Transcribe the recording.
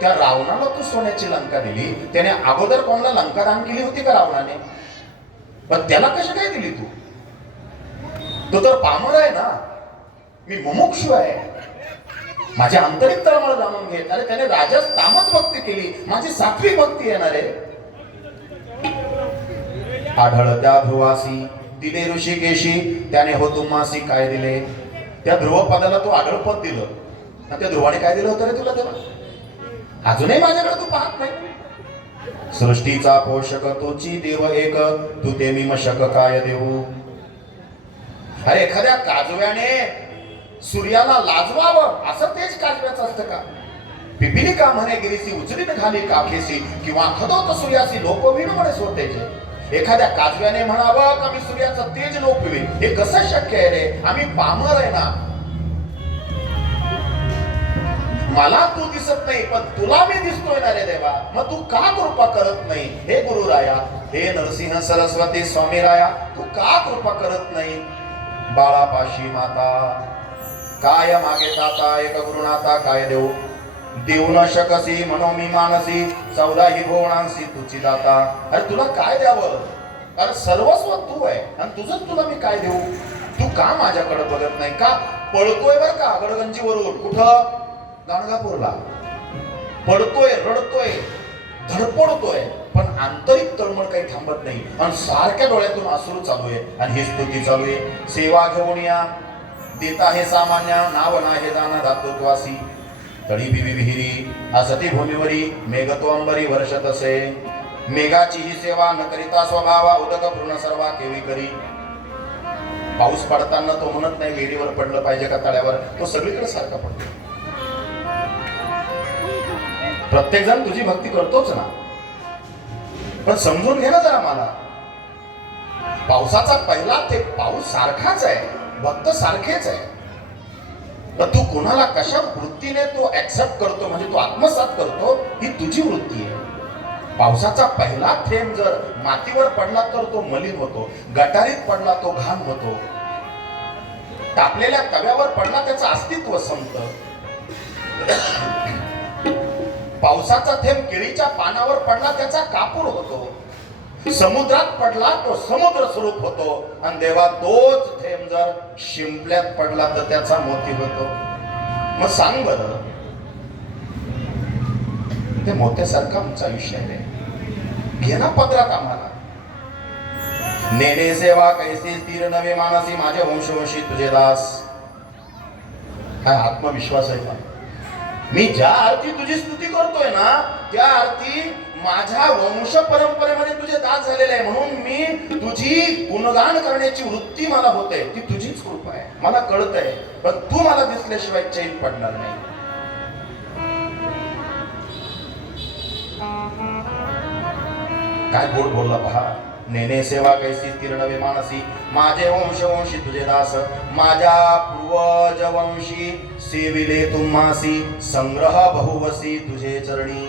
त्या रावणाला तू सोन्याची लंका दिली, त्याने अगोदर कोणाला लंका दान केली होती का रावणाने? पण त्याला कशी काय दिली तू? तो तर पामर आहे ना, मी मुमुक्षु आहे, माझी आंतरिक तळमळ जाणून घे. अरे त्याने राजास तामस भक्ती केली, माझी सात्विक भक्ती येणार आहे. आढळत्या ध्रुवासी दिले ऋषिकेशी, त्याने हो तुम्हासी काय दिले? त्या ध्रुवपदाला तू आढळपद दिलं, आणि त्या ध्रुवाने काय दिलं होतं रे तुला तेव्हा? अजूनही माझ्याकडे तू पाहत नाही. सृष्टीचा पोषक तोची देव एक, तू ते मी मशक काय देऊ? अरे एखाद्या काजव्याने सूर्याला लाजवावं असं तेच काजव्याचं असतं का? पिपिलिका म्हणे गिरीसी उचलीन घाली काखेसी, किंवा खदोत सूर्यासी लोपविण म्हणे स्वतेजे. एखाद्या काजव्याने म्हणावं का मी सूर्याचं तेज लोपवीन, हे कसं शक्य आहे रे? आम्ही पामर आहे ना. मला तू दिसत नाही पण तुला मी दिसतोय ना रे देवा, मग तू का कृपा करत नाही? हे गुरु राया, हे नरसिंह सरस्वती स्वामी राया, तू का कृपा करत नाही? बाळापाशी माता काय मागे ताता, एक गुरुनाथा काय देऊ? देऊ न शकसी म्हणून मी मानसी, 14 ही भुवनांसी तुझी दाता. अरे तुला काय द्यावं? अरे सर्वस्व तू आहे, आणि तुझंच तुला मी काय देऊ? तू का माझ्याकडे बघत नाही? का पळतोय बर का गडगंजीवरून? कुठं? गाणगापूरला पडतोय, रडतोय, धडपडतोय, पण आंतरिक तळमळ काही थांबत नाही, आणि सारख्या डोळ्यातून अश्रू चालू आहे, आणि ही स्तुती चालू आहे. सेवा घेऊन या देता हे सामान्य, नाव नाही जाणं धातुत्वासी. तळी बिबी विहिरी असती भूमीवरी, मेघ तो अंबरी वर्षत असे. मेघाची ही सेवा न करिता स्वभावा, उदक पूर्ण सर्वा केवी करी. पाऊस पडताना तो म्हणत नाही विहिरीवर पडलं पाहिजे का तळ्यावर, तो सगळीकडे सारखा पडतो. प्रत्येक जण तुझी भक्ती करतोच ना, पण समजून घे ना जरा मला. पावसाचा पहिला ते पाऊस सारखाच आहे, भक्त सारखेच आहे, तर तू कुणाला कशा वृत्तीने तो ऍक्सेप्ट करतो, म्हणजे तू आत्मसात करतो, ही तुझी वृत्ती आहे. पावसाचा पहिला थेंब जर मातीवर पडला तर तो मलिन होतो, गटारीत पडला तो घाण होतो, तापलेल्या तव्यावर पडला त्याचं अस्तित्व संपतं. पावसाचा थेंब केळीच्या पानावर पडला त्याचा कापूर होतो, समुद्रात पडला तो समुद्र स्वरूप होतो, आणि देवा तोच थेंब जर शिंपल्यात पडला तर त्याचा मोती होतो. मग सांग बरं, ते मोत्यासारखा आमचा विषय आहे, घे ना पदरात आम्हाला. नेने सेवा कैसी स्थिर नवे मानसी, माझे वंशवंशी तुझे दास. हा आत्मविश्वास आहे का? मी ज्या अर्थी तुझी स्तुती करतोय ना, त्या अर्थी माझ्या वंश परंपरेमध्ये तुझे दास झालेले आहे, म्हणून मी तुझी गुणगान करण्याची वृत्ती मला होते. ती तुझीच कृपा आहे, मला कळत आहे, पण तू मला दिसल्याशिवाय चैन पडणार नाही. काय गोड बोलला पहा. नेने सेवा कैसी स्थिर नवे मानसी, माझे वंशवंशी तुझे दास. माझ्या पूर्वज वंशी सेविले तुम्हासी, संग्रह बहुवसी तुझे चरणी.